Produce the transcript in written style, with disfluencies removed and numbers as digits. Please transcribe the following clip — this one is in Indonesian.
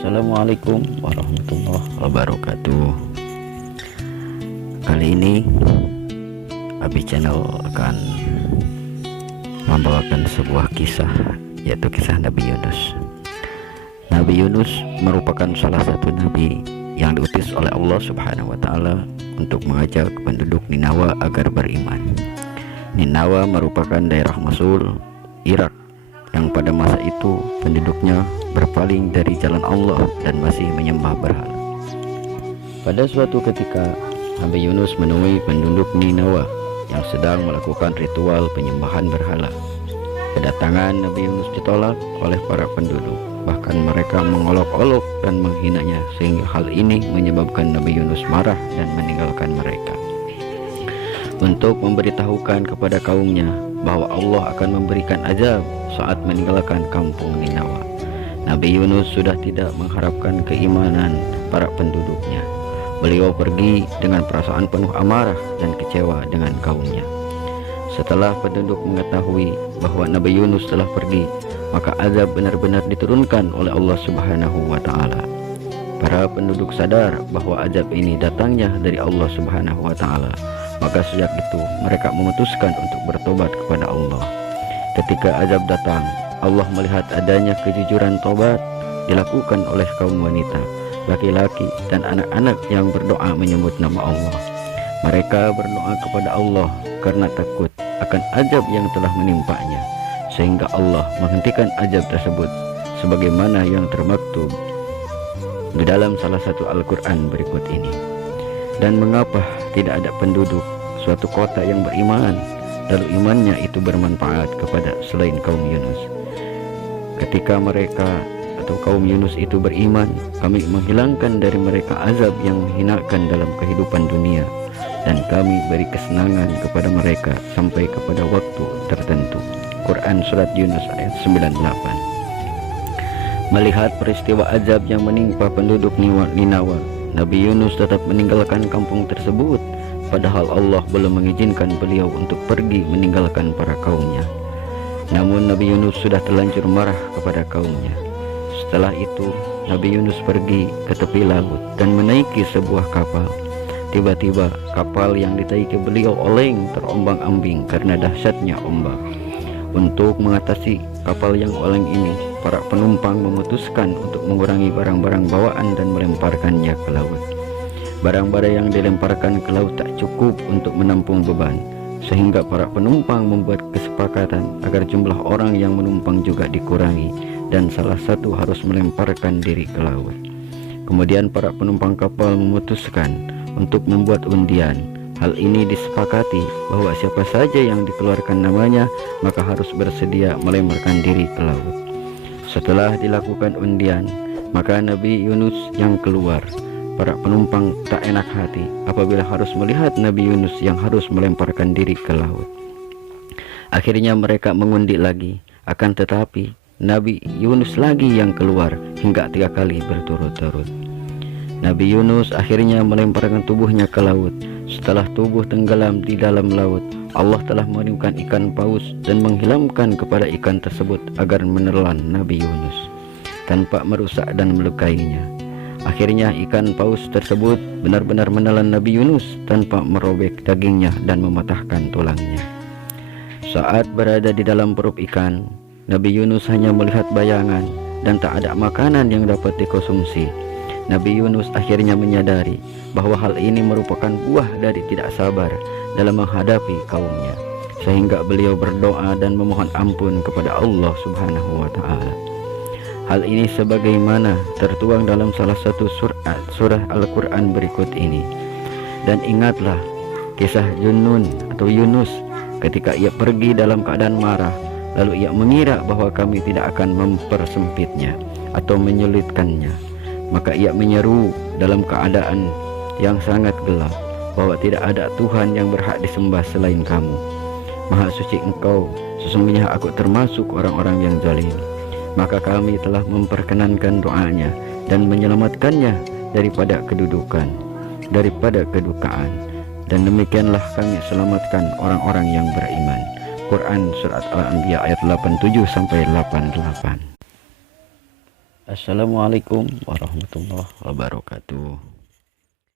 Assalamualaikum warahmatullahi wabarakatuh. Kali ini Abi Channel akan membawakan sebuah kisah, yaitu kisah Nabi Yunus. Nabi Yunus merupakan salah satu nabi yang diutus oleh Allah Subhanahu wa Ta'ala untuk mengajak penduduk Ninawa agar beriman. Ninawa merupakan daerah Mosul, Irak, yang pada masa itu penduduknya berpaling dari jalan Allah dan masih menyembah berhala. Pada suatu ketika, Nabi Yunus menemui penduduk Ninawa yang sedang melakukan ritual penyembahan berhala. Kedatangan Nabi Yunus ditolak oleh para penduduk, bahkan mereka mengolok-olok dan menghinanya, sehingga hal ini menyebabkan Nabi Yunus marah dan meninggalkan mereka. Untuk memberitahukan kepada kaumnya bahwa Allah akan memberikan azab saat meninggalkan kampung Ninawa, Nabi Yunus sudah tidak mengharapkan keimanan para penduduknya. Beliau pergi dengan perasaan penuh amarah dan kecewa dengan kaumnya. Setelah penduduk mengetahui bahwa Nabi Yunus telah pergi, maka azab benar-benar diturunkan oleh Allah Subhanahu wa Ta'ala. Para penduduk sadar bahwa azab ini datangnya dari Allah Subhanahu wa Ta'ala. Maka sejak itu mereka memutuskan untuk bertobat kepada Allah. Ketika azab datang, Allah melihat adanya kejujuran tobat dilakukan oleh kaum wanita, laki-laki, dan anak-anak yang berdoa menyebut nama Allah. Mereka berdoa kepada Allah karena takut akan azab yang telah menimpanya, sehingga Allah menghentikan azab tersebut sebagaimana yang termaktub di dalam salah satu Al-Quran berikut ini. Dan mengapa tidak ada penduduk suatu kota yang beriman, lalu imannya itu bermanfaat kepada selain kaum Yunus? Ketika mereka atau kaum Yunus itu beriman, kami menghilangkan dari mereka azab yang menghinakan dalam kehidupan dunia, dan kami beri kesenangan kepada mereka sampai kepada waktu tertentu. Quran Surat Yunus ayat 98. Melihat peristiwa azab yang menimpa penduduk Ninawa, Nabi Yunus tetap meninggalkan kampung tersebut, padahal Allah belum mengizinkan beliau untuk pergi meninggalkan para kaumnya. Namun Nabi Yunus sudah terlanjur marah kepada kaumnya. Setelah itu Nabi Yunus pergi ke tepi laut dan menaiki sebuah kapal. Tiba-tiba kapal yang ditaiki beliau oleng terombang-ambing karena dahsyatnya ombak. Untuk mengatasi kapal yang oleng ini, para penumpang memutuskan untuk mengurangi barang-barang bawaan dan melemparkannya ke laut. Barang-barang yang dilemparkan ke laut tak cukup untuk menampung beban, sehingga para penumpang membuat kesepakatan agar jumlah orang yang menumpang juga dikurangi, dan salah satu harus melemparkan diri ke laut. Kemudian para penumpang kapal memutuskan untuk membuat undian. Hal ini disepakati bahwa siapa saja yang dikeluarkan namanya maka harus bersedia melemparkan diri ke laut. Setelah dilakukan undian, maka Nabi Yunus yang keluar. Para penumpang tak enak hati apabila harus melihat Nabi Yunus yang harus melemparkan diri ke laut. Akhirnya mereka mengundi lagi, akan tetapi Nabi Yunus lagi yang keluar hingga 3 kali berturut-turut. Nabi Yunus akhirnya melemparkan tubuhnya ke laut. Setelah tubuh tenggelam di dalam laut, Allah telah mengirimkan ikan paus dan menghilamkan kepada ikan tersebut agar menelan Nabi Yunus tanpa merusak dan melukainya. Akhirnya ikan paus tersebut benar-benar menelan Nabi Yunus tanpa merobek dagingnya dan mematahkan tulangnya. Saat berada di dalam perut ikan, Nabi Yunus hanya melihat bayangan dan tak ada makanan yang dapat dikonsumsi. Nabi Yunus akhirnya menyadari bahwa hal ini merupakan buah dari tidak sabar dalam menghadapi kaumnya, sehingga beliau berdoa dan memohon ampun kepada Allah Subhanahu wa Ta'ala. Hal ini sebagaimana tertuang dalam salah satu surah Al-Quran berikut ini. Dan ingatlah kisah Yunus ketika ia pergi dalam keadaan marah, lalu ia mengira bahwa kami tidak akan mempersempitnya atau menyulitkannya. Maka ia menyeru dalam keadaan yang sangat gelap bahwa tidak ada Tuhan yang berhak disembah selain kamu. Maha suci engkau, sesungguhnya aku termasuk orang-orang yang zalim. Maka kami telah memperkenankan doanya dan menyelamatkannya daripada kedukaan. Dan demikianlah kami selamatkan orang-orang yang beriman. Quran Surat Al-Anbiya ayat 87-88. Assalamualaikum warahmatullahi wabarakatuh.